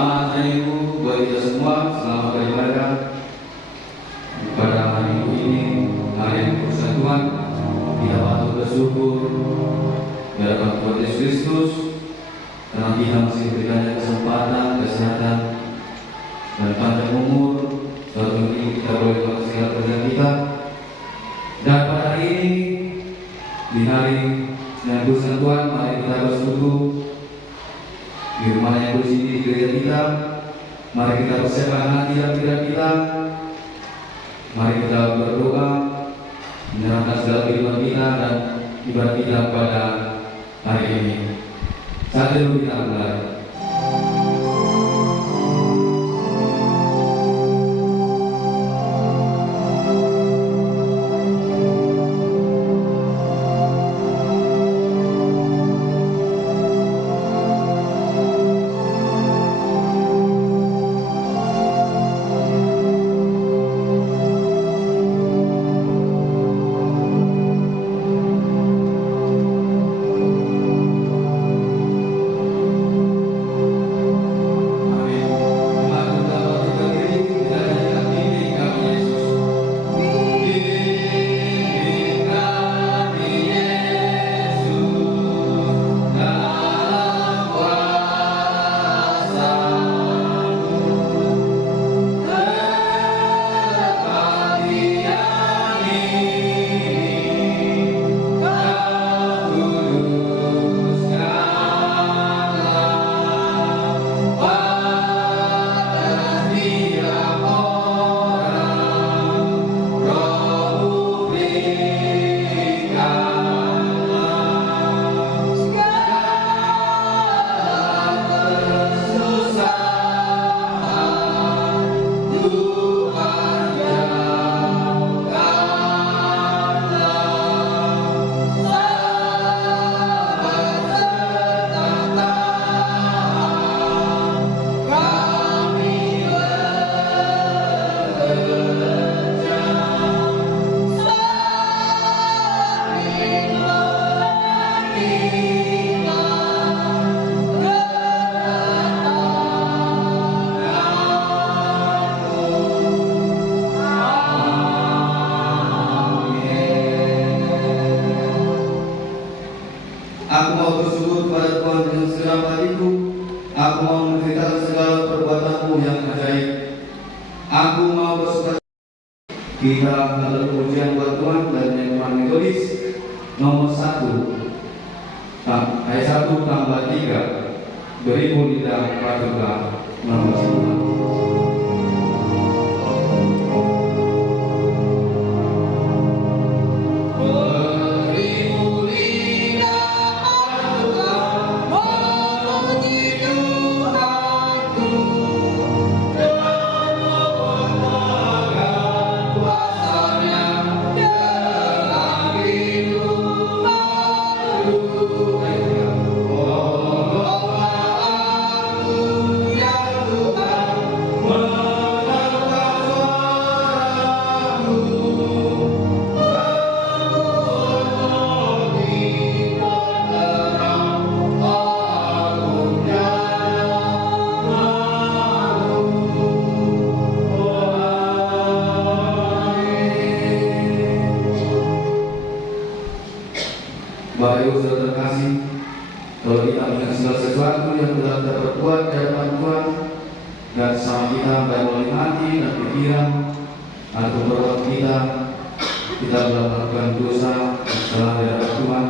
Selamat hari Ibu buat kita semua, selamat beribadah pada hari Ibu ini, hari yang berusaha Tuhan. Kita patut bersyukur di hadapan Tuhan Yesus Kristus karena kita masih diberikan kesempatan, kesehatan, dan panjang umur. Suatu ini kita boleh melakukan segala pekerjaan kita. Dan pada hari ini, di hari yang berusaha Tuhan, mari kita bersekutu di rumah yang bersih di gereja kita. Mari kita persiapkan hati dan pikiran kita. Mari kita berdoa, menyerahkan segala kehidupan kita dan ibadah kita pada hari ini. Saat itu kita mulai. Aku mau bersyukur kepada Tuhan dengan segenap hatiku. Aku mau menceritakan segala perbuatanmu yang ajaib. Aku mau bersuka. Kita akan pujian buat Tuhan dan yang Metodis nomor 1 ayat 1 tambah 3. Beribu lidah patulah memuji Tuhan. Bapak Ibu saudara terkasih, kalau kita melihat segala sesuatu yang telah kita perbuat di hadapan Tuhan dan sama kita baik oleh hati dan pikiran atau perbuatan kita telah melakukan dosa dan salah di hadapan Tuhan.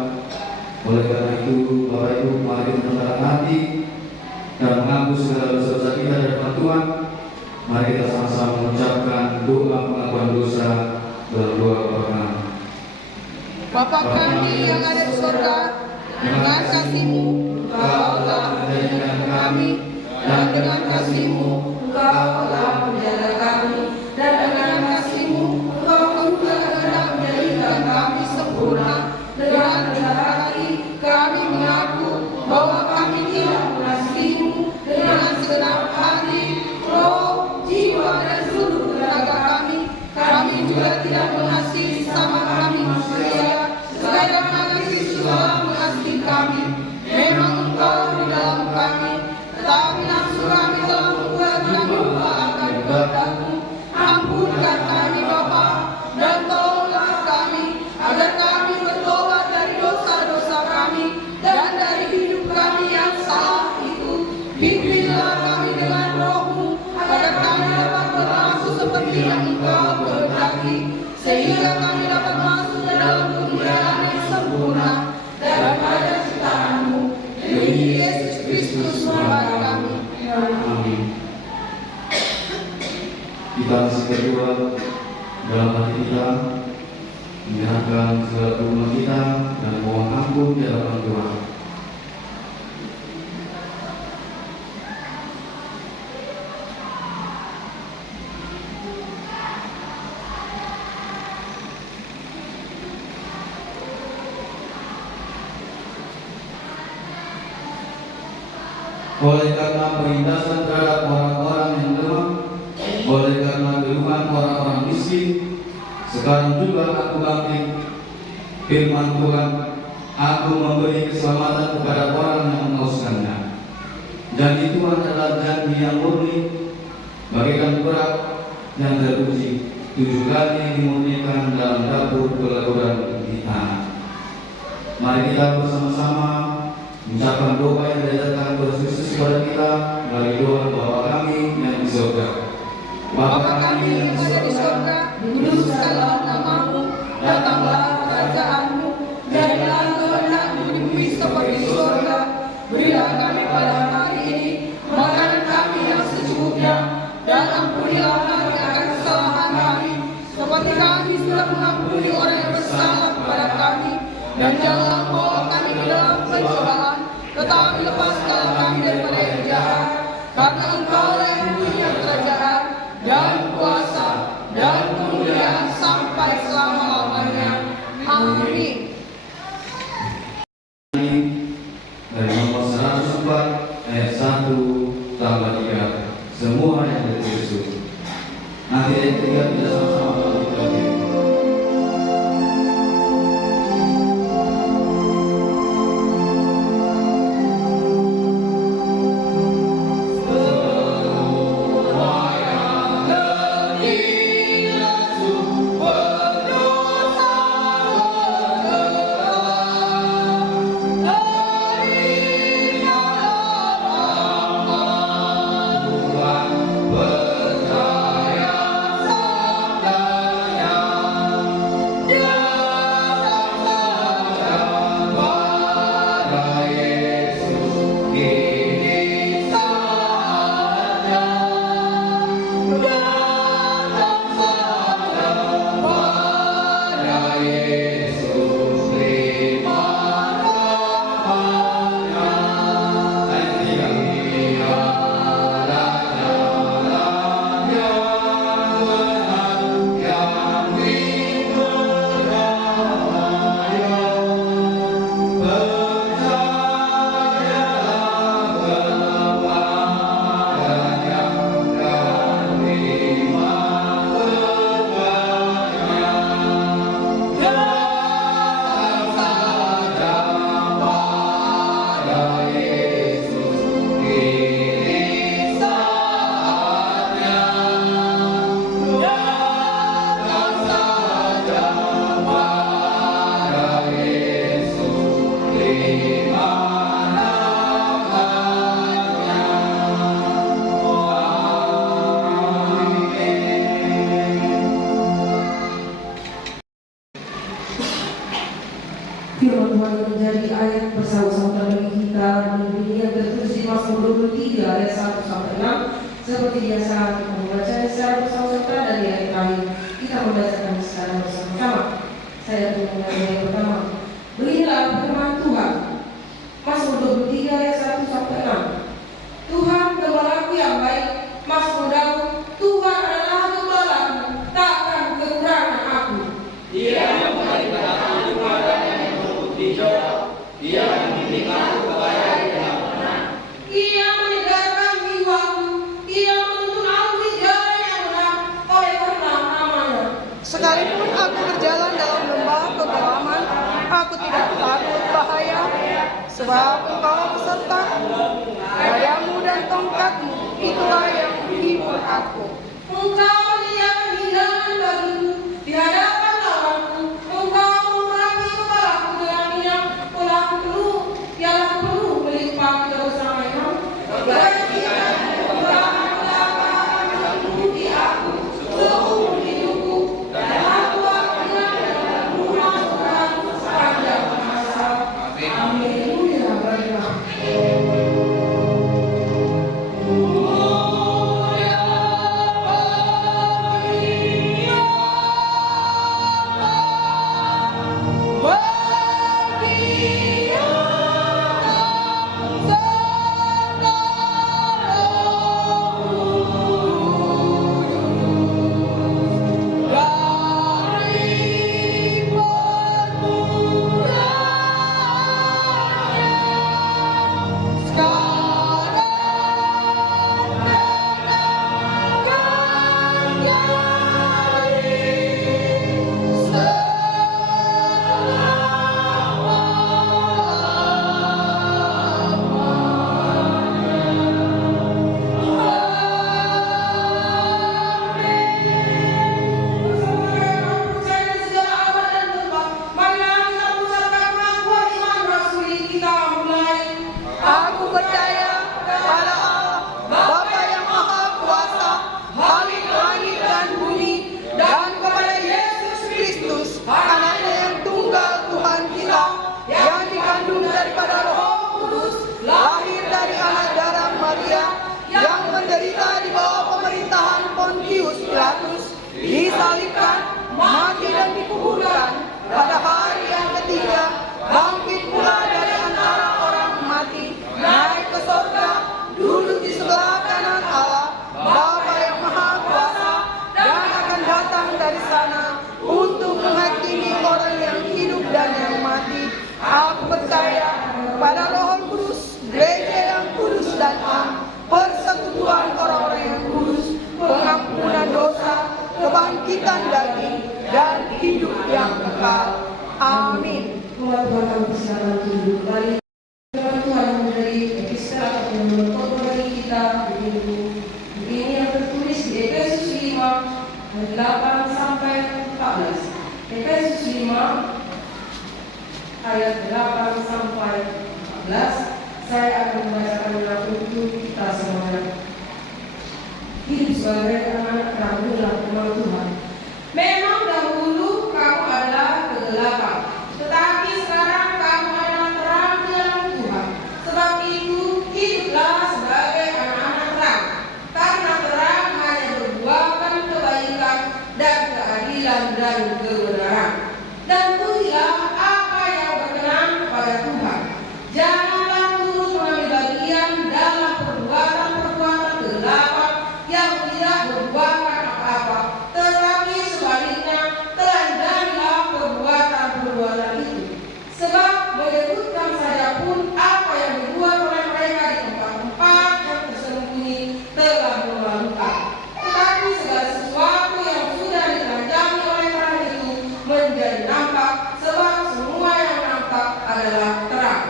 Oleh karena itu, Bapak Ibu, mari kita menenangkan hati dan mengaku segala dosa-dosa kita di hadapan Tuhan. Mari kita sama-sama mengucapkan doa pengakuan dosa dalam doa perkenanan. Bapa kami yang ada di surga, dengan kasih-Mu Engkau telah menjadikan kami, dan dengan kasih-Mu Engkau telah menjaga kami, dan dengan kasih-Mu Engkau juga hendak menjadikan kami sempurna. Dengan rendah hati kami mengaku bahwa kami tidak mengasihi-Mu dengan segenap hati, roh, jiwa, dan seluruh tenaga kami. Kami juga tidak mengasihi sama kami manusia. Sebagaimana Kristus telah mengasihi kami, memang Engkau di dalam kami, tetapi nafsu kami telah Pimpinlah kami dengan roh-Mu, agar kami dapat berlaku seperti yang Engkau kehendaki, sehingga kami dapat masuk ke dalam kemuliaan yang sempurna daripada ciptaan-Mu. Demi Yesus Kristus Tuhan kami. Amin. Kita masih berdua dalam hati kita, menyerahkan segala umat kita dan mohon ampun di hadapan Tuhan. Oleh karena perindasan terhadap orang-orang yang lemah, oleh karena keluhan orang-orang miskin, sekarang juga aku bangkit. Firman Tuhan, aku memberi keselamatan kepada orang yang menghauskannya. Janji Tuhan adalah janji yang murni, bagaikan berat yang teruji, 7 kali dimurnikan dalam dapur peleburan di tanah. Mari kita bersama-sama mengucapkan doa yang diajarkan Kristus kepada kita dari doa Bapa kami yang di surga. Bapa kami yang ada di surga, dikuduskanlah nama-Mu, datanglah kerajaan-Mu, jadilah kehendak-Mu di bumi seperti di surga. Berilah kami pada hari ini makanan kami yang secukupnya, dan ampunilah kami akan kesalahan kami, seperti kami sudah mengampuni orang yang bersalah kepada kami. Dan janganlah bawa kami ke dalam pencobaan, tetapi lepaskanlah kami daripada yang jahat. Karena Engkau yang punya kerajaan dan kuasa dan kemuliaan sampai selama-lamanya. Amin. Dari nomor 104 ayat 1 tambah 3, semua yang ditulis. Nanti ayat 3 kita sama-sama bagi. Firman Tuhan yang menjadi ayat bersama-sama bagi kita ini yang tertulis di Mazmur 23 ayat 1 sampai 6. Seperti biasa kita membaca secara bersama-sama dari ayat terakhir. Kita membacakan secara bersama-sama. Saya memulai yang pertama. Berilah firman Tuhan. Mazmur 23 ayat 1 sampai 6. Tuhan gembalaku yang baik, Mazmur Daud. Tuhan adalah gembalaku, takkan kekurangan aku. Dia memberikan aku di padang yang berbukit hijau. Dia membimbing aku ke layar yang benar. Ia menyegarkan jiwaku. Ia menuntun aku di jalan yang benar oleh karena namanya. Sekalipun aku berjalan dalam lembah kegelapan, aku tidak takut bahaya, sebab Engkau besertaku. Gadamu dan tongkatmu, itulah yang menghibur aku. Engkau menyediakan hidangan bagiku di hadapan lawanku. Engkau mengurapi kepalaku dengan minyak, pun aku penuh, tiada aku penuh melimpah kita bersama Imam. kekal. Amin. Tuhan kami persilakan dulu kembali. Firman Tuhan menjadi epistel ataupun menutup bagi kita di minggu ini yang tertulis di Efesus 5 ayat 8 sampai 14. Efesus 5 ayat 8 sampai 14. Saya akan membacakannya untuk kita semuanya. Hidup sebagai anak terang adalah firman Tuhan. Memang dahulu kamu adalah kegelapan, tetapi sekarang kamu adalah terang di dalam Tuhan. Sebab itu hiduplah sebagai anak-anak terang, karena terang hanya berbuahkan kebaikan dan keadilan dan kebenaran. Dan tuhilah apa yang berkenan kepada Tuhan. Janganlah turut mengambil bagian dalam perbuatan-perbuatan kegelapan yang tidak berbuahkan apa-apa, tetapi sebaliknya teladanilah perbuatan-perbuatan itu. Sebab menyebutkan saja pun apa yang dibuat oleh mereka di tempat-tempat yang tersembunyi telah memalukan. Tetapi segala sesuatu yang sudah ditelanjangi oleh terang itu menjadi nampak, sebab semua yang nampak adalah terang.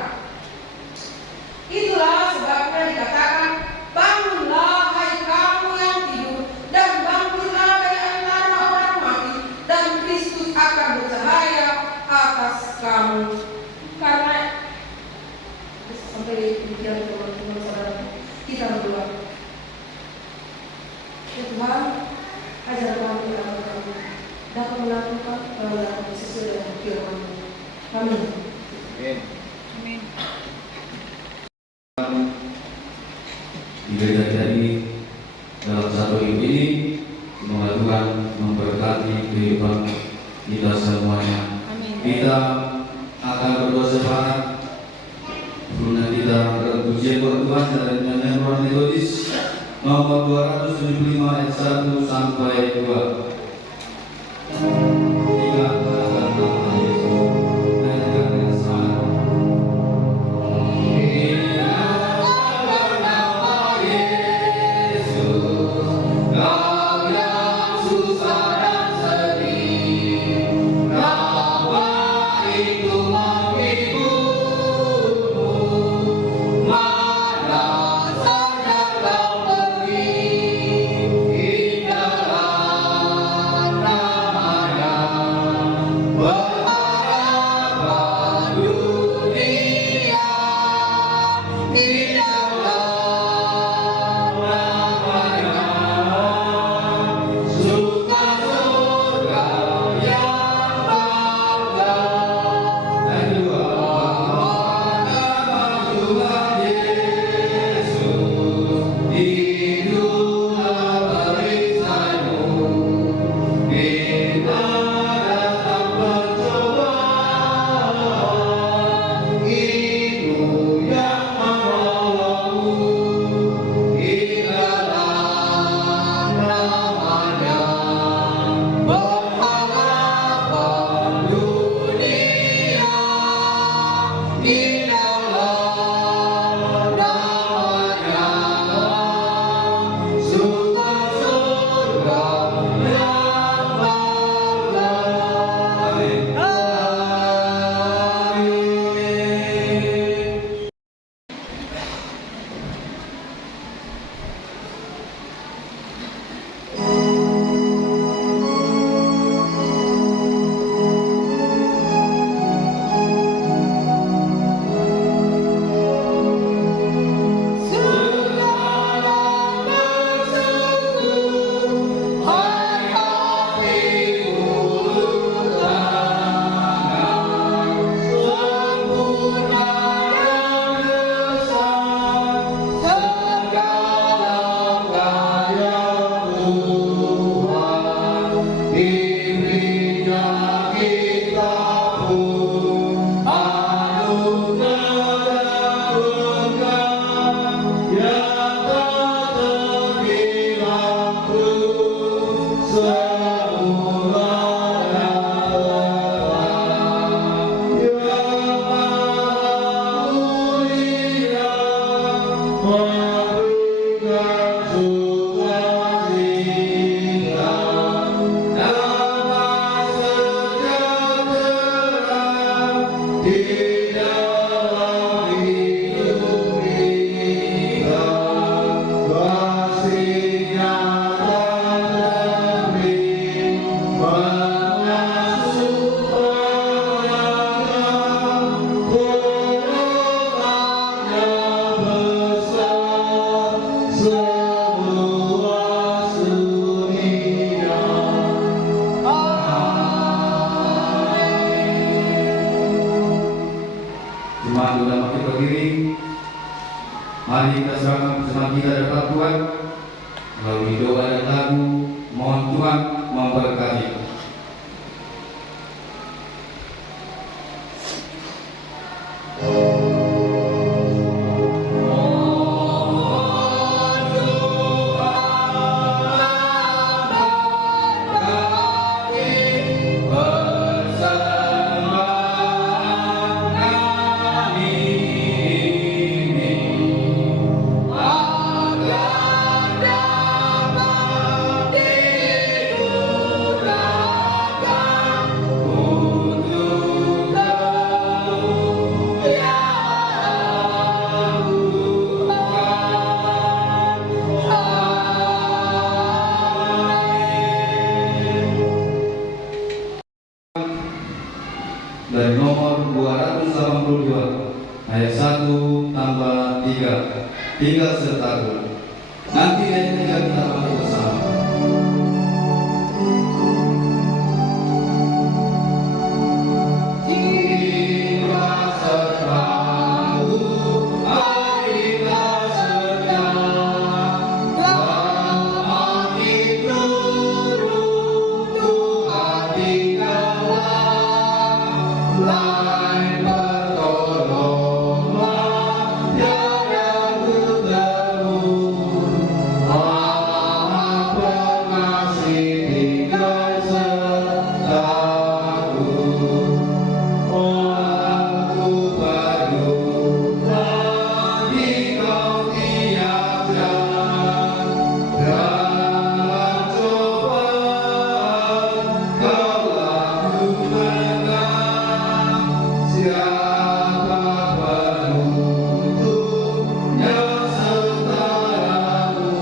Itulah sebabnya dikatakan, bangunlah hai kamu yang tidur, dan bangkitlah dari antara orang mati, dan Kristus akan bercahaya atas kamu. Karena sampai demikian teman-teman saudara, kita berdoa. Ya Tuhan, ajar kami dapat melakukan sesuai dengan firman-Mu. Amin. Amin. Di gereja ini dalam satu minggu ini, semoga Tuhan memberkati kehidupan kita semuanya. Amin. Kita akan berdoa sepakat sebelumnya kita berpujian buat Tuhan dari nyanyian Roh Metodis nomor 275 ayat 1 sampai 2. Ingat akan nama Yesus dan dengan saat. Indah Melalui doa dan lagu, mohon Tuhan memberkati. Dari nomor 282 ayat 1 tambah 3, tinggal sertaku. Nanti ayat 3 kita baca bersama. Tinggal sertaku, marilah serta, dalam hidup Tuhan tinggallah. Lain pertolongan tiada bertemu, Maha Pengasih tinggal sertaku. Oh, aku berdoa di kau tiap jam, dalam cobaan kaulah ku menang. Siapa penuntut yang setaramu,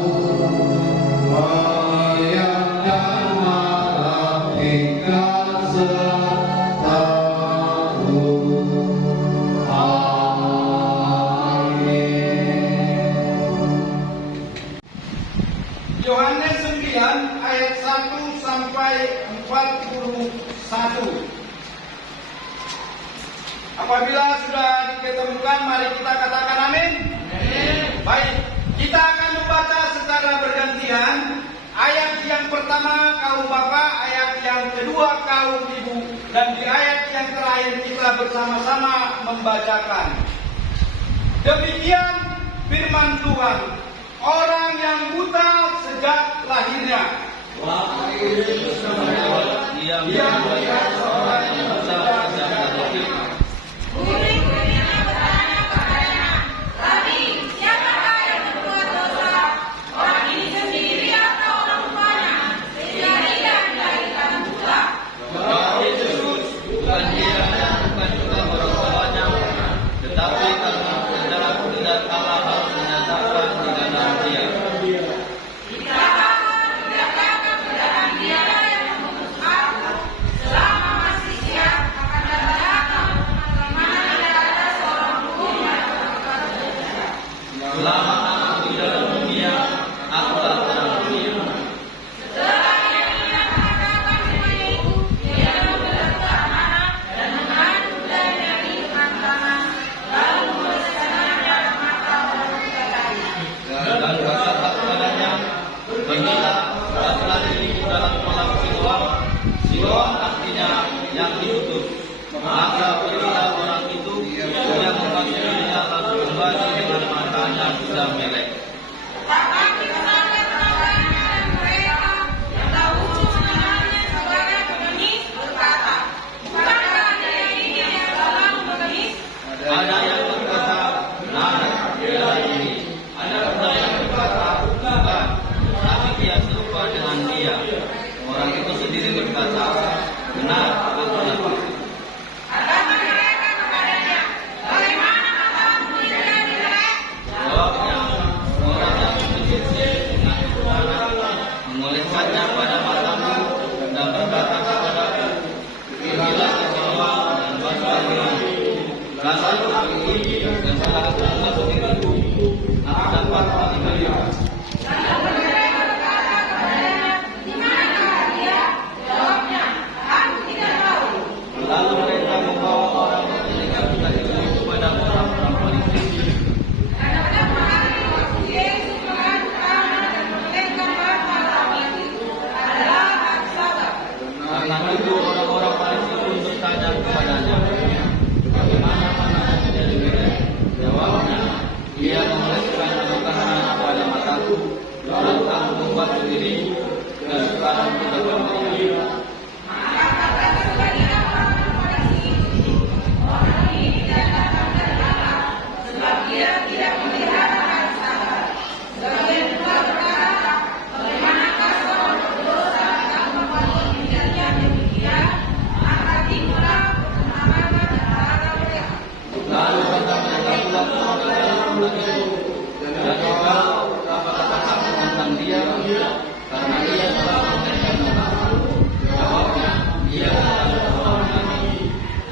Maryam dan malam tinggal sertaku. Amin. Yohanes 9 ayat 1 sampai 41. Apabila sudah diketemukan, mari kita katakan amin. Baik, kita akan membaca secara bergantian. Ayat yang pertama kaum bapak, ayat yang kedua kaum ibu, dan di ayat yang terakhir kita bersama-sama membacakan. Demikian firman Tuhan, orang yang buta sejak lahirnya. Dia melihat seorang yang buta sejak lahirnya. Murid-muridnya bertanya kepadanya, "Rabi, siapakah yang berbuat dosa? Orang ini sendiri atau orang tuanya? Sehingga ia dilahirkan buta?" Jawab Yesus, bukan dia dan bukan juga orang tuanya, tetapi karena kehendak Allah harus menyatakan di dalam dia. Tidakkah kehendak dia yang mengutus aku, selalu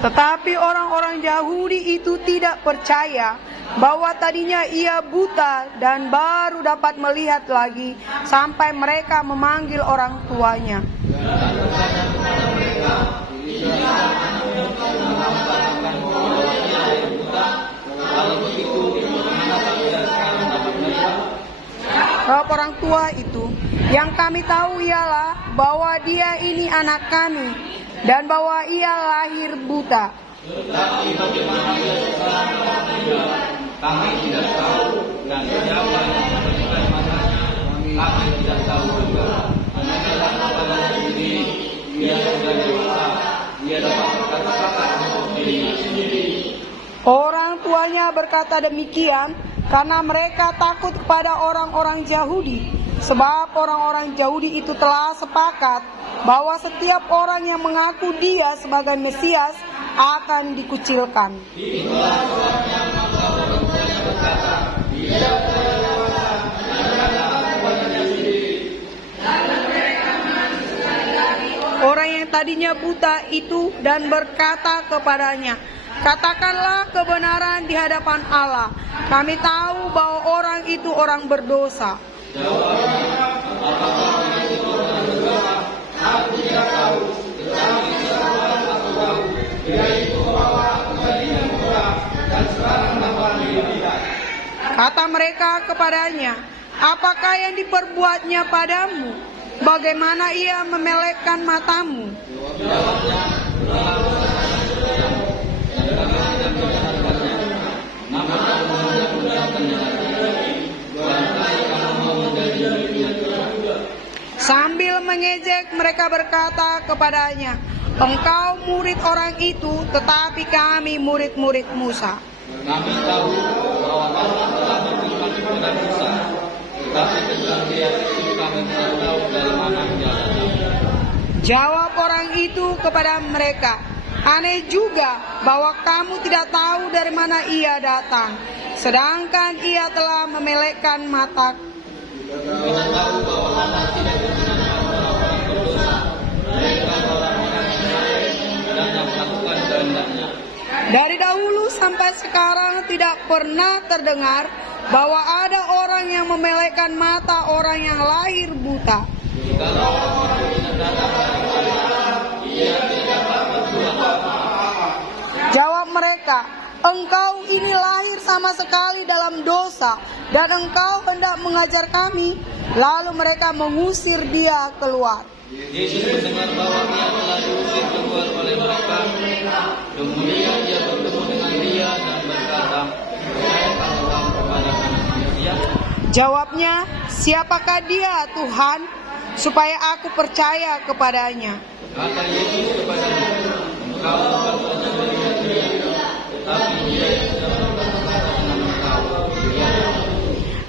Tetapi orang-orang Yahudi itu tidak percaya bahwa tadinya ia buta dan baru dapat melihat lagi sampai mereka memanggil orang tuanya. Jawab orang tua itu, yang kami tahu ialah bahwa dia ini anak kami dan bahwa ia lahir buta. Tetapi bagaimana dia sekarang dapat melihat, kami tidak tahu, dan siapa yang memberikan matanya, kami tidak tahu juga. Hanya kepadanya sendiri, dia sudah dewasa, dia dapat berkata-kata untuk dirinya sendiri. Orang tuanya berkata demikian karena mereka takut kepada orang-orang Yahudi, sebab orang-orang Yahudi itu telah sepakat bahwa setiap orang yang mengaku dia sebagai Mesias akan dikucilkan. Orang yang tadinya buta itu dan berkata kepadanya, "Katakanlah kebenaran di hadapan Allah. Kami tahu bahwa orang itu orang berdosa." Kata mereka kepadanya, "Apakah yang diperbuatnya padamu? Bagaimana ia memelekkan matamu?" Sambil mengejek mereka berkata kepadanya, "Engkau murid orang itu, tetapi kami murid-murid Musa." Kami tahu bahwa Allah telah berfirman kepada Musa, tetapi tentang dia itu kami tidak tahu dari mana dia datang. Jawab orang itu kepada mereka, "Aneh juga bahwa kamu tidak tahu dari mana ia datang, sedangkan ia telah memelekkan mata. Kita tahu bahwa Allah tidak berkenan pada orang berdosa, melainkan orang-orang yang benar dan yang melakukan kehendaknya. Dari dahulu sampai sekarang tidak pernah terdengar bahwa ada orang yang memelekkan mata orang yang lahir buta." Jikalau orang tidak datang dari Allah, ia tidak dapat berbuat apa-apa. Jawab mereka, "Engkau ini lahir sama sekali dalam dosa, dan engkau hendak mengajar kami." Lalu mereka mengusir dia keluar. Yesus mendengar bahwa ia telah diusir keluar oleh mereka. Kemudian dia bertemu dengan dia dan berkata, "Percayakah engkau kepada Anak Manusia?" Jawabnya, "Siapakah dia, Tuhan, supaya aku percaya kepadanya?" Kata Yesus kepadanya, "Engkau bukan saja melihat dia, tetapi dia yang sudah berkata-kata dengan engkau."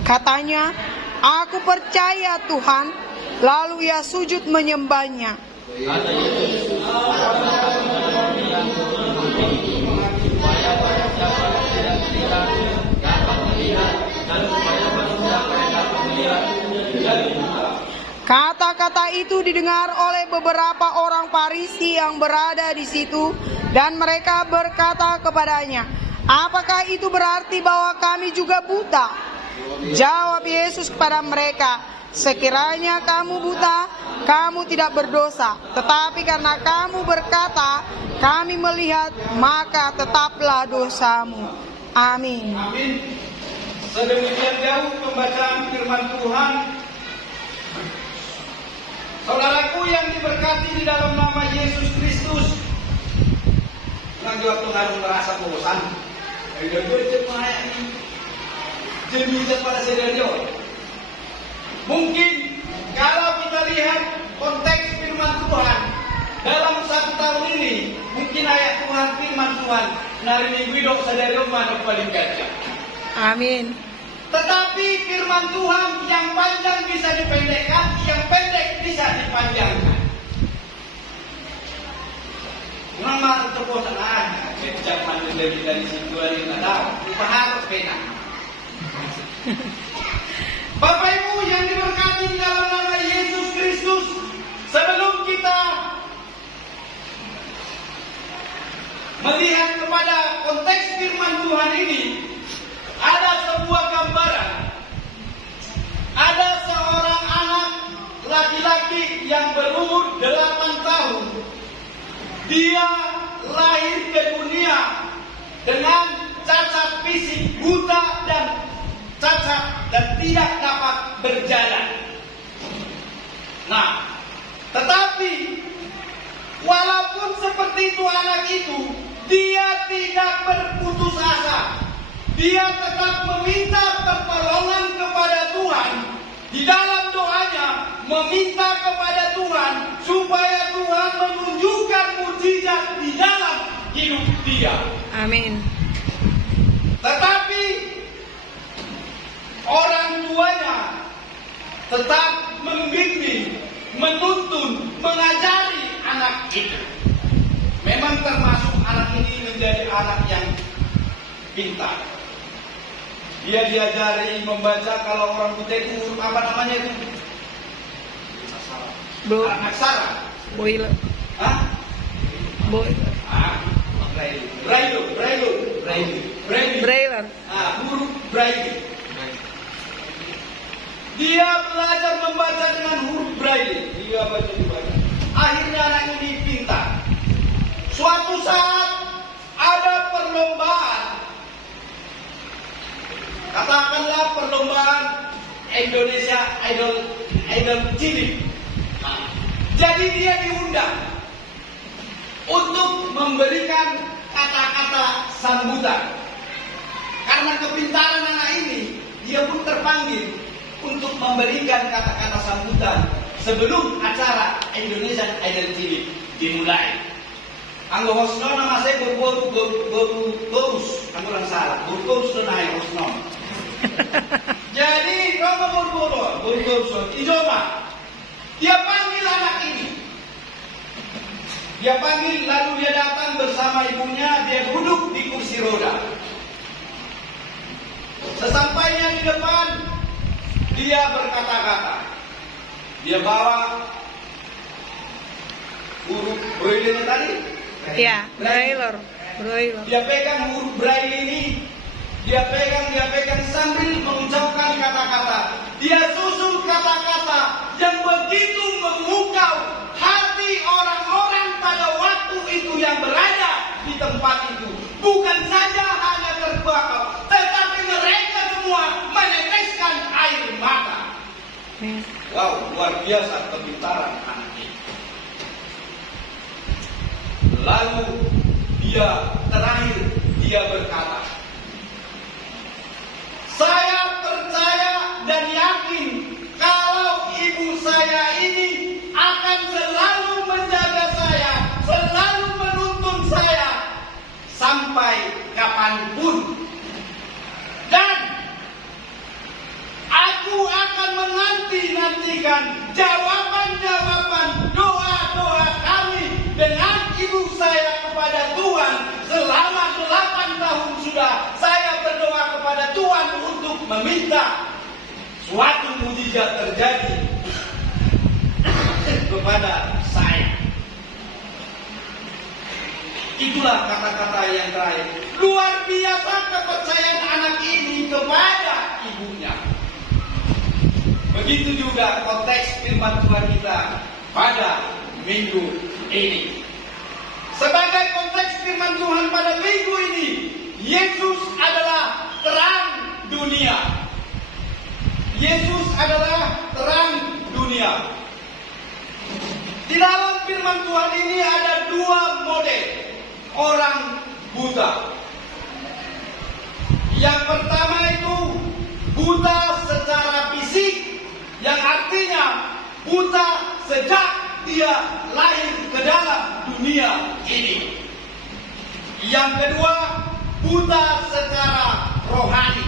Katanya, "Aku percaya, Tuhan." Lalu ia sujud menyembahnya. Kata Yesus, "Katakan kepada dia supaya barang siapa yang tidak melihat dapat melihat, dan supaya barang siapa yang dapat melihat menjadi buta." Kata-kata itu didengar oleh beberapa orang Farisi yang berada di situ, dan mereka berkata kepadanya, "Apakah itu berarti bahwa kami juga buta?" Jawab Yesus kepada mereka, "Sekiranya kamu buta, kamu tidak berdosa. Tetapi karena kamu berkata, kami melihat, maka tetaplah dosamu." Amin. Amin. Sedemikian jauh pembacaan firman Tuhan. Saudaraku yang diberkati di dalam nama Yesus Kristus. Yang juga Tuhan merasa bosan. Ayo baca ini. Jadi pada sederhana. Mungkin kalau kita lihat konteks firman Tuhan dalam 1 tahun ini, mungkin ayat Tuhan firman Tuhan nari minggu dok sadari mana paling gajah. Amin. Tetapi firman Tuhan yang panjang bisa dipendekkan, yang pendek bisa dipanjangkan. Nama terbosan sejak mana dari situ dari ada harus pena. Bapak Ibu yang diberkati dalam nama Yesus Kristus, sebelum kita melihat kepada konteks firman Tuhan ini, ada sebuah gambaran. Ada seorang anak laki-laki yang berumur 8 tahun. Dia lahir ke dunia dengan cacat fisik, buta dan cacat dan tidak dapat berjalan. Nah, tetapi walaupun seperti itu anak itu, dia tidak berputus asa. Dia tetap meminta pertolongan kepada Tuhan. Di dalam doanya meminta kepada Tuhan supaya Tuhan menunjukkan mukjizat di dalam hidup dia. Amin. Tetapi orang tuanya tetap membimbing, menuntun, mengajari anak itu. Memang termasuk anak ini menjadi anak yang pintar. Dia diajari membaca, kalau orang buta itu huruf apa namanya itu? Aksara. Boiler. Hah? Boiler. Braille. Huruf Braille. Dia belajar membaca dengan huruf Braille. Dia baca. Akhirnya anak ini pintar. Suatu saat ada perlombaan. Katakanlah perlombaan Indonesia Idol Cilik. Jadi dia diundang untuk memberikan kata-kata sambutan. Karena kepintaran anak ini, dia pun terpanggil untuk memberikan kata-kata sambutan sebelum acara Indonesia Idol Cilik dimulai. Anggo hosno nama saya Borus, aku lang salah. Borus na naik hosno. Jadi Romo Borus, Ijoma, dia panggil anak ini. Dia panggil, lalu dia datang bersama ibunya, dia duduk di kursi roda. Sesampainya di depan, dia berkata-kata. Dia bawa huruf Braille tadi. Ya, Braille. Dia pegang huruf Braille ini, dia pegang sambil mengucapkan kata-kata. Dia susun kata-kata yang begitu memukau hati orang-orang pada waktu itu yang berada di tempat itu. Bukan saja hanya terbakar, tetapi mereka semua meneteskan air mata. Wow, luar biasa kepintaran anak ini. Lalu terakhir dia berkata, saya percaya dan yakin kalau ibu saya ini akan selalu menjaga saya, selalu menuntun saya sampai kapanpun. Dan aku akan menanti-nantikan jawaban-jawaban doa-doa kami dengan ibu saya kepada Tuhan. Selama 8 tahun sudah saya berdoa kepada Tuhan untuk meminta suatu mukjizat terjadi kepada saya. Itulah kata-kata yang terakhir. Luar biasa kepercayaan anak ini kepada ibunya. Begitu juga konteks firman Tuhan kita pada minggu ini. Sebagai konteks firman Tuhan pada minggu ini, Yesus adalah terang dunia. Yesus adalah terang dunia. Di dalam firman Tuhan ini ada 2 model orang buta. Yang pertama itu buta secara fisik, yang artinya buta sejak dia lahir ke dalam dunia ini. Yang kedua, buta secara rohani.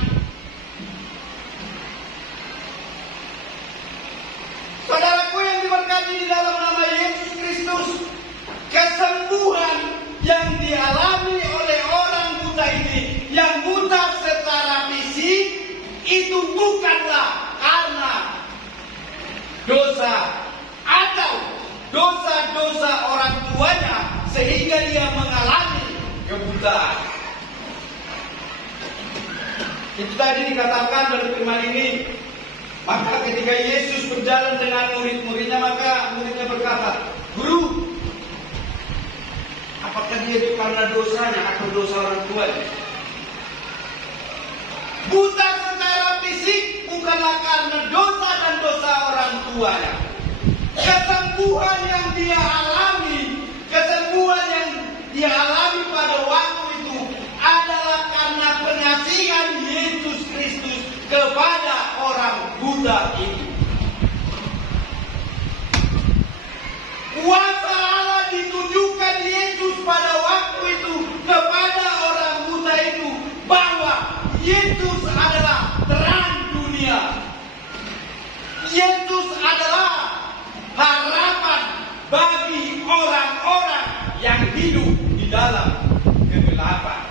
Saudaraku yang diberkati di dalam nama Yesus Kristus, kesembuhan yang dialami oleh orang buta ini, yang buta secara fisik, itu bukanlah karena dosa atau dosa-dosa orang tuanya sehingga dia mengalami kebutaan. Itu tadi dikatakan dalam firman ini. Maka ketika Yesus berjalan dengan murid-muridnya, maka muridnya berkata, "Guru, apakah dia itu karena dosanya atau dosa orang tuanya?" Buta secara fisik bukanlah karena dosa dan dosa orang tuanya. Kesembuhan yang dia alami, kesembuhan yang dia alami pada waktu itu adalah karena pengasihan Yesus Kristus kepada orang buta itu. Kuasa Allah ditunjukkan Yesus pada waktu itu kepada orang buta itu, bahwa Yesus adalah terang dunia. Yesus adalah harapan bagi orang-orang yang hidup di dalam kegelapan.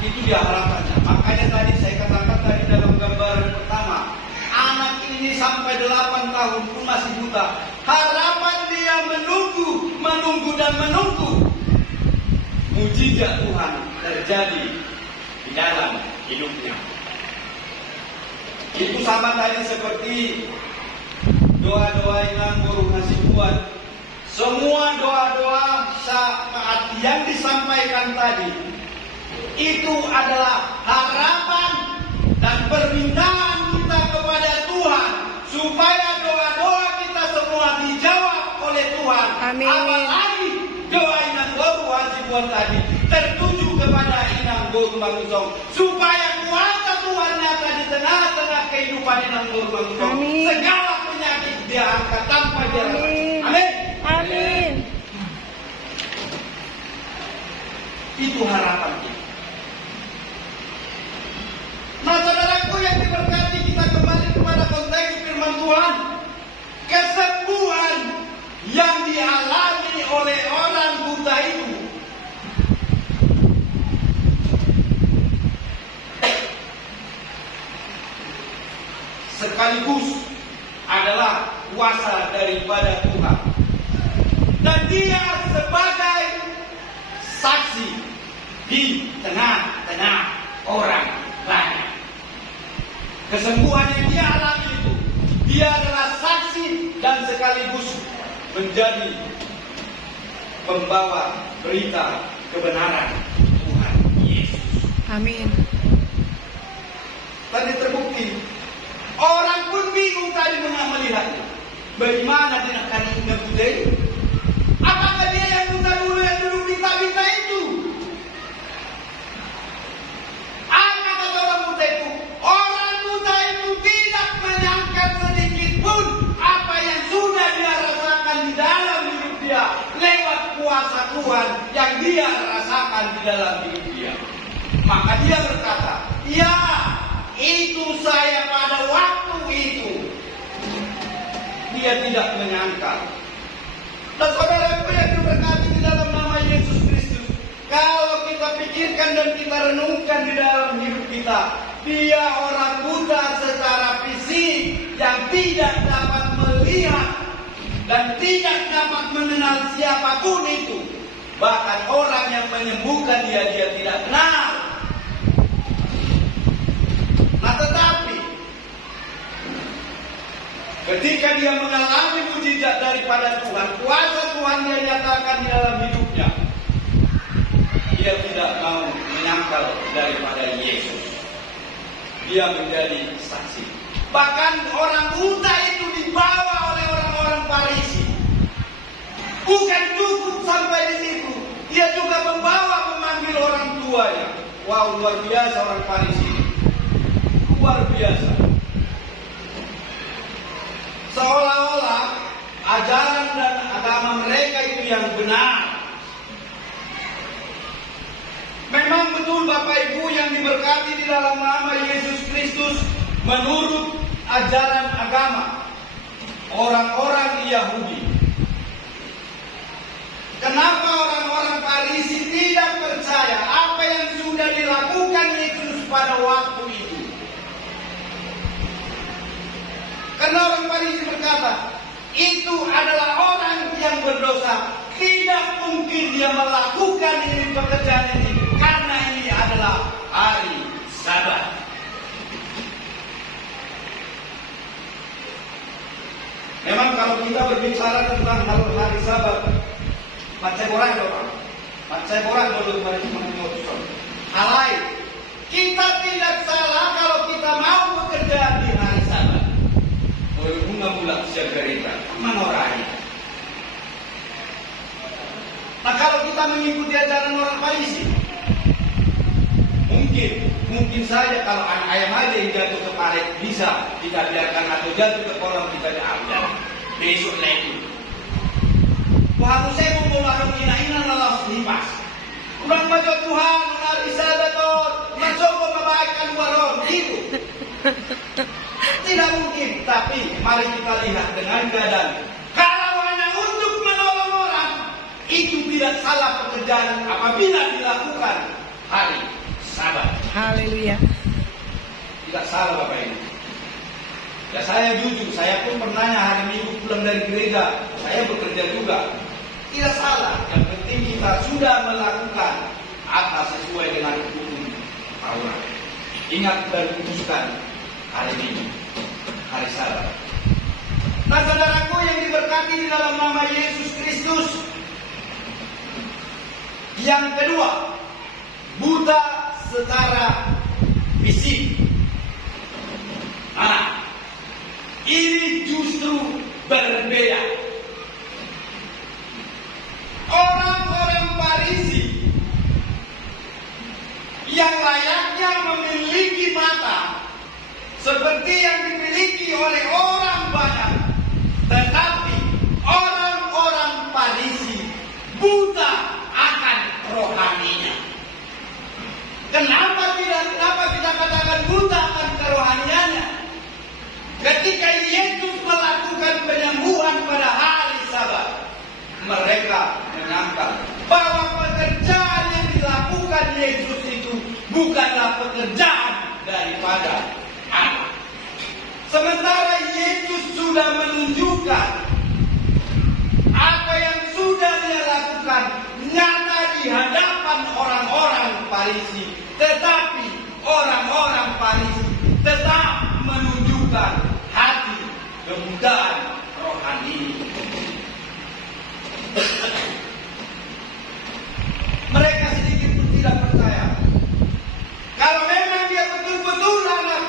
Itu dia harapannya. Makanya tadi saya katakan tadi dalam gambaran pertama, anak ini sampai 8 tahun pun masih buta. Harapan dia menunggu dan menunggu mujizat Tuhan terjadi di dalam hidupnya. Itu sama tadi seperti doa-doa yang baru kasih buat. Semua doa-doa saat yang disampaikan tadi itu adalah harapan dan permintaan kita kepada Tuhan supaya doa-doa kita semua dijawab oleh Tuhan. Amin. Apalagi doa yang baru hasil buat tadi tertuju kepada Inang Boru Mangusong, supaya kuasa Tuhan nyata di tengah-tengah kehidupan Inang Boru Mangusong. Amin. Segala penyakit dia angkat tanpa dia rasakan. Amin. Amin. Amin. Itu harapan kita. Nah, saudaraku yang diberkati, kita kembali kepada konteks firman Tuhan. Kesembuhan yang dialami oleh orang buta itu sekaligus adalah kuasa daripada Tuhan. Dan dia sebagai saksi di tengah-tengah orang banyak. Kesembuhan yang dia alami itu, dia adalah saksi dan sekaligus menjadi pembawa berita kebenaran Tuhan Yesus. Amin. Tadi terbukti, orang pun bingung tadi melihatnya. Bagaimana dia akan ingat budaya? Apakah dia yang buta dulu yang duduk di tabita itu? Apa kata orang buta itu? Orang buta itu tidak menyangka sedikit pun apa yang sudah dia rasakan di dalam hidup dia lewat kuasa Tuhan yang dia rasakan di dalam hidup dia. Maka dia berkata, "Ya, itu saya pada waktu itu." Dia tidak menyangka. Dan saudara yang diberkati di dalam nama Yesus Kristus, kalau kita pikirkan dan kita renungkan di dalam hidup kita, dia orang buta secara fisik yang tidak dapat melihat dan tidak dapat mengenal siapapun itu. Bahkan orang yang menyembuhkan dia tidak kenal. Nah, tetapi ketika dia mengalami mujizat daripada Tuhan, kuasa Tuhan dia nyatakan di dalam hidupnya, dia tidak mau menyangkal daripada Yesus. Dia menjadi saksi. Bahkan orang buta itu dibawa oleh orang-orang Farisi. Bukan cukup sampai di situ, dia juga memanggil orang tuanya. Wow, luar biasa orang Farisi. Luar biasa. Seolah-olah ajaran dan agama mereka itu yang benar. Memang betul Bapak Ibu yang diberkati di dalam nama Yesus Kristus, menurut ajaran agama orang-orang Yahudi. Kenapa orang-orang Farisi tidak percaya apa yang sudah dilakukan Yesus pada waktu itu? Karena orang Farisi berkata, itu adalah orang yang berdosa. Tidak mungkin dia melakukan ini pekerjaan ini karena ini adalah hari Sabat. Memang kalau kita berbicara tentang hari Sabat, macam orang doang, macam orang dulu mari mengutus. Halai, kita tidak salah kalau kita mau bekerja di hari Sabat. Bunga bulan segerita, menorai. Nah kalau kita mengikuti ajaran orang Farisi, mungkin saja kalau anak ayam aja yang jatuh ke parit bisa kita biarkan, atau jatuh ke kolam kita diambil. Besok lagi. Wah saya mau larang ina lalas lipas. Kurang maju Tuhan, hari Sabat mencoba membaikkan waron itu. Tidak mungkin, tapi mari kita lihat dengan keadaan. Kalau hanya untuk menolong orang, itu tidak salah pekerjaan apabila dilakukan hari Sabat. Haleluya. Tidak salah Bapak Ibu. Ya saya jujur, saya pun pernahnya hari Minggu pulang dari gereja, saya bekerja juga. Tidak salah, yang penting kita sudah melakukan apa sesuai dengan hukum Taurat. Ingat dan putuskan hari Minggu, hari Sabat. Nah saudaraku yang diberkati di dalam nama Yesus Kristus. Yang kedua, buta secara fisik. Nah, ini justru berbeda. Orang-orang Farisi yang layaknya memiliki mata seperti yang dimiliki oleh orang banyak, tetapi orang-orang Farisi buta akan rohaninya. Kenapa kita katakan buta akan kerohaniannya? Ketika Yesus melakukan penyembuhan pada hari Sabat, mereka menyangka bahwa pekerjaan yang dilakukan Yesus itu bukanlah pekerjaan daripada Allah. Sementara Yesus sudah menunjukkan apa yang sudah dia lakukan nyata di hadapan orang-orang Farisi, tetapi orang-orang Farisi tetap menunjukkan hati kemudaan rohani. Mereka sedikit pun tidak percaya kalau memang dia betul-betul anak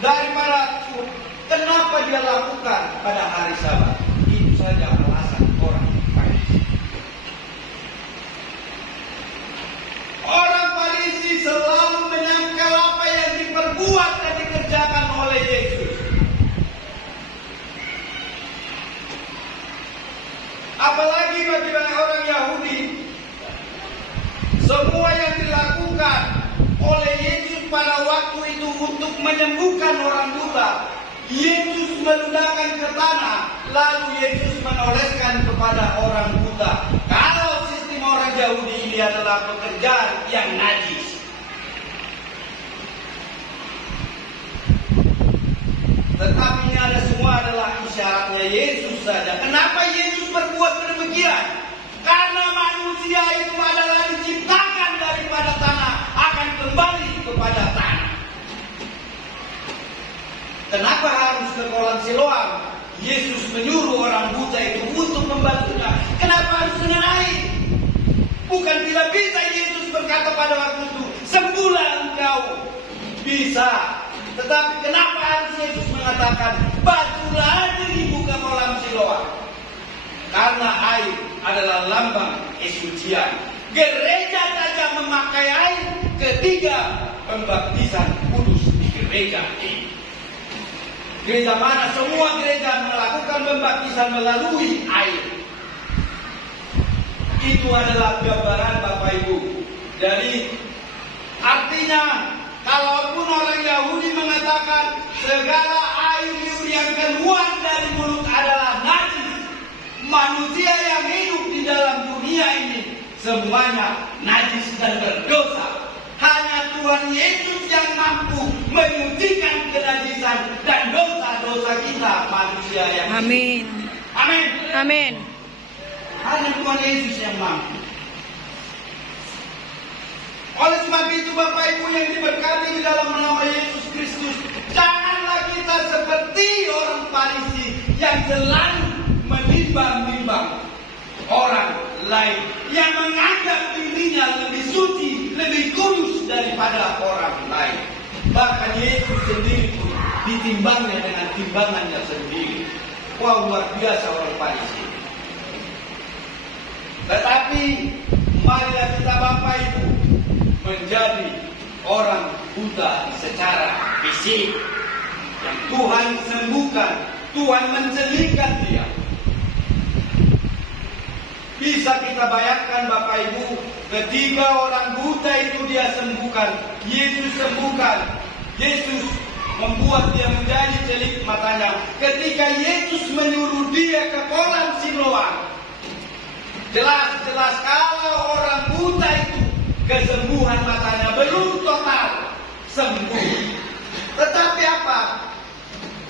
daripada Tuhan, kenapa dia lakukan pada hari Sabat? Itu saja alasan orang Farisi. Orang Farisi selalu menyangkal apa yang diperbuat dan dikerjakan oleh Yesus. Apalagi bagi orang Yahudi, semua yang dilakukan oleh Yesus pada waktu itu untuk menyembuhkan orang buta, Yesus meludahkan ke tanah, lalu Yesus menoleskan kepada orang buta. Kalau sistem orang Yahudi ini adalah pekerjaan yang najis. Tetapi ini ada semua adalah isyaratnya Yesus saja. Kenapa Yesus berbuat demikian? Karena manusia itu adalah diciptakan daripada tanah, akan kembali kepada tanah. Kenapa harus ke kolam Siloam? Yesus menyuruh orang buta itu untuk membantunya. Kenapa harus dengan air? Bukan tidak bisa Yesus berkata pada waktu itu, sembuhlah engkau. Bisa. Tetapi kenapa harus Yesus mengatakan, basuhlah dirimu ke kolam Siloam? Karena air adalah lambang kesucian. Gereja saja memakai air. Ketiga, pembaptisan kudus di gereja ini. Gereja mana? Semua gereja melakukan pembaptisan melalui air. Itu adalah gambaran Bapak Ibu. Jadi artinya, kalaupun orang Yahudi mengatakan segala air yang keluar dari mulut adalah najis, manusia yang hidup di dalam dunia ini semuanya najis dan berdosa. Hanya Tuhan Yesus yang mampu menyucikan kenajisan dan dosa-dosa dosa kita manusia yang Amin. Amin. Amin. Hanya Tuhan Yesus yang mampu. Oleh sebab itu Bapak Ibu yang diberkati di dalam nama Yesus Kristus, janganlah kita seperti orang Farisi yang selalu menimbang-nimbang orang lain, yang menganggap dirinya lebih suci, lebih kudus daripada orang lain. Bahkan Yesus sendiri ditimbangnya dengan timbangannya sendiri. Wah, luar biasa orang Farisi. Tetapi marilah kita Bapak Ibu menjadi orang buta secara fisik yang Tuhan sembuhkan, Tuhan mencelingkan dia. Bisa kita bayangkan Bapak Ibu, ketika orang buta itu dia sembuhkan, Yesus sembuhkan, Yesus membuat dia menjadi celik matanya. Ketika Yesus menyuruh dia ke kolam Siloam, jelas-jelas kalau orang buta itu kesembuhan matanya belum total sembuh. Tetapi apa?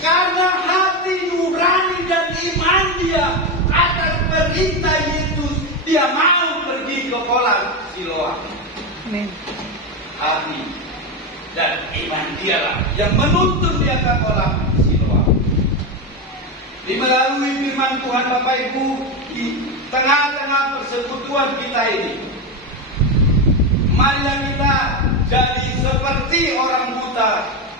Karena hati nurani dan iman dia akan perintah Yesus, dia mau pergi ke kolam Siloam. Amin. Hati dan iman dialah yang menuntun dia ke kolam Siloam. Melalui firman Tuhan Bapak Ibu, di tengah-tengah persekutuan kita ini, marilah kita jadi seperti orang buta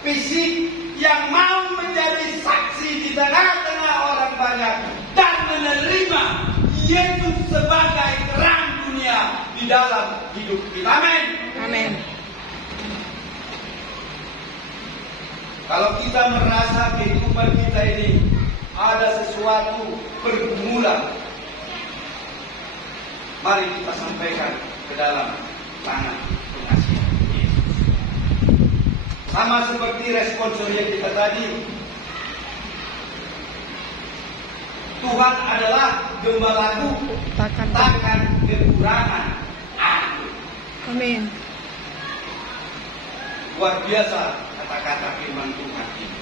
fisik yang mau menjadi saksi di tengah-tengah orang banyak dan menerima Yesus sebagai terang dunia di dalam hidup kita. Amin. Amin. Kalau kita merasa kehidupan kita ini ada sesuatu pergumulan, mari kita sampaikan ke dalam tangan pengasihan Yesus. Sama seperti respon surya kita tadi, Tuhan adalah gembalaku, takkan kekurangan aku. Amin. Luar biasa kata-kata firman Tuhan ini.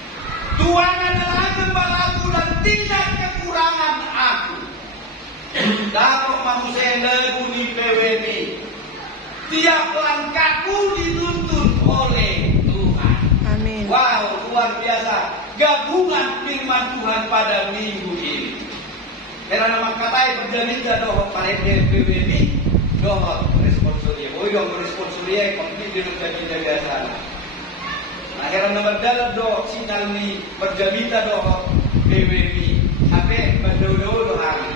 Tuhan adalah gembalaku dan tidak kekurangan aku. Dapat manusia yang lebuni PWB, tiap langkahku dituntun oleh Tuhan. Amin. Wow, luar biasa gabungan firman Tuhan pada minggu ini. Karena nama katanya berjalan doh pada PWB, doh respon surya. Oh yang respon surya komplit dengan kerja biasa. Akhirnya nomor dalam doh sinyal ni berjalan doh PWB. Sampai berdua-dua hari.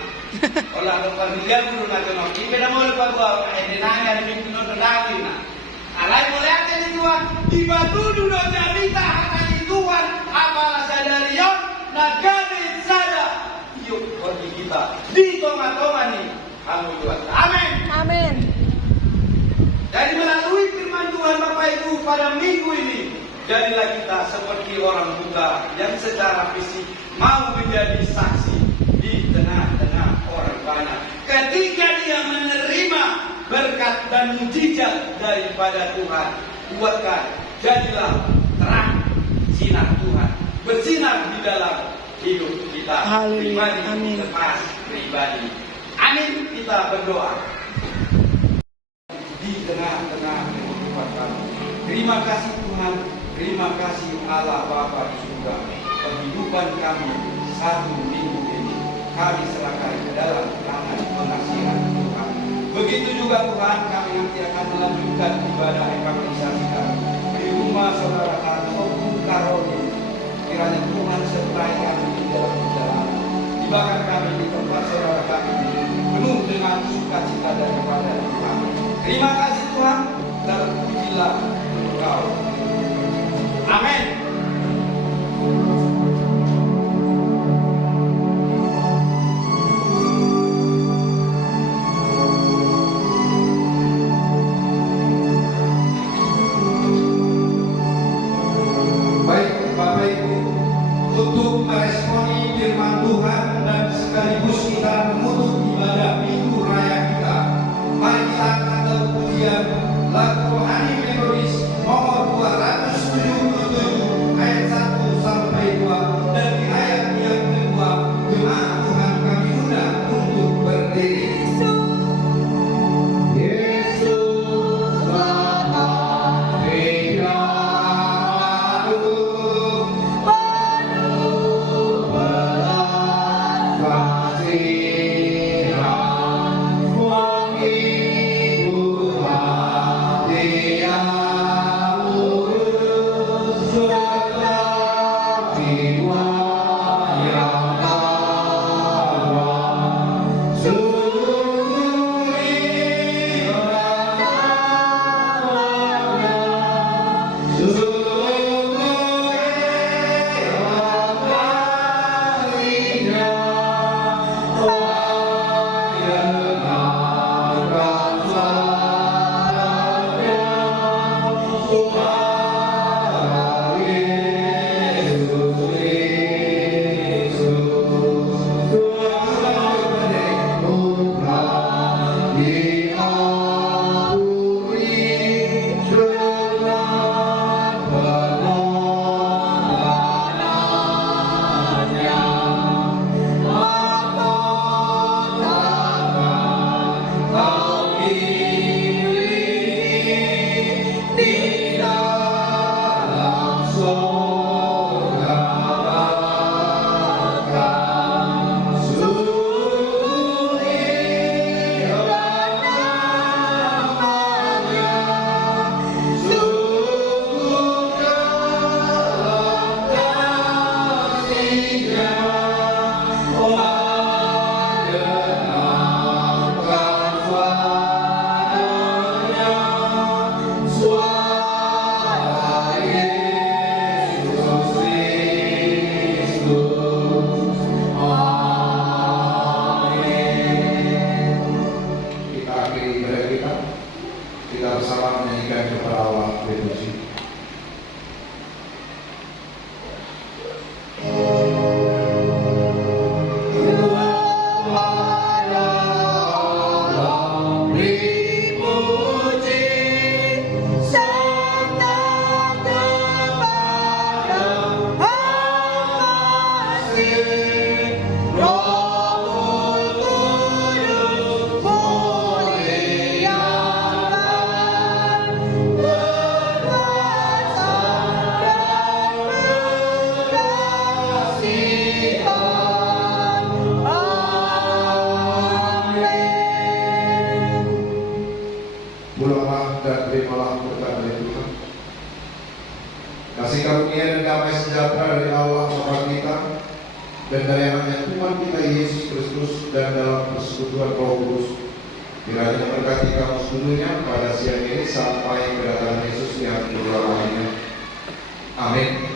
Olah lepas dia guru nak tengok. Ibu dah mula buat dengannya demi penonton Dawi nak. Alai boleh aja ni Tuhan. Dibatu dulu jadi tahanan Tuhan. Apalah sadarion nagami sada. Yuk pergi kita di tengah-tengah ni. Kamu Tuhan. Amin. Amin. Jadi melalui firman Tuhan Bapak Ibu pada minggu ini, jadilah kita seperti orang buta yang secara fisik mau menjadi saksi di tengah-tengah orang banyak. Ketika dia menerima berkat dan mujizat daripada Tuhan, buatkan jadilah terang sinar Tuhan bersinar di dalam hidup kita pribadi, lepas pribadi. Amin. Kita berdoa di tengah-tengah kehidupan kami. Terima kasih Tuhan, terima kasih Allah Bapa di surga. Kehidupan kami satu minggu ini kami serahkan ke dalam tangan pengasihan Tuhan. Begitu juga Tuhan, kami nanti akan melanjutkan ibadah evangelisasi kami di rumah saudara Harto Karoni. Kiranya Tuhan sertai kami di dalam perjalanan. Tibakan kami di tempat saudara kami penuh dengan sukacita daripada Tuhan. Terima kasih Tuhan, dan pujilah Engkau. Amin. Baik Bapak Ibu, untuk meresponi firman Tuhan dan sekaligus kita menutup ibadah Minggu Raya kita, mari kita angkat pujian lagu rohani Metodis nomor 2. Kita akhiri ibadah kita bersama menyanyikan kepada Allah berpuji. Pulanglah dan terimalah berkat dari Tuhan. Kasih karunia dan damai sejahtera dari Allah Bapa kita dan dari anaknya Tuhan kita Yesus Kristus dan dalam persekutuan Roh Kudus kiranya memberkati kamu seluruhnya pada siang ini sampai kedatangan Yesus yang kedua kalinya. Amin.